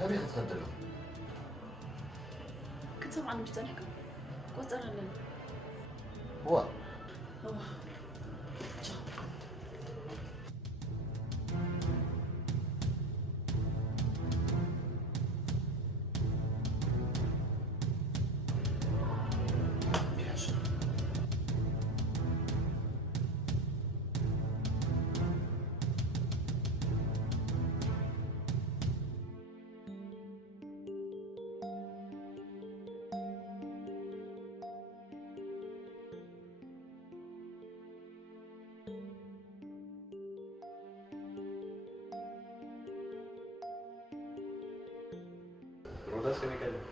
تبي تتخدله؟ كنت سامعة أنا مستنيك قلت أنا لن هو روداس كان يكلم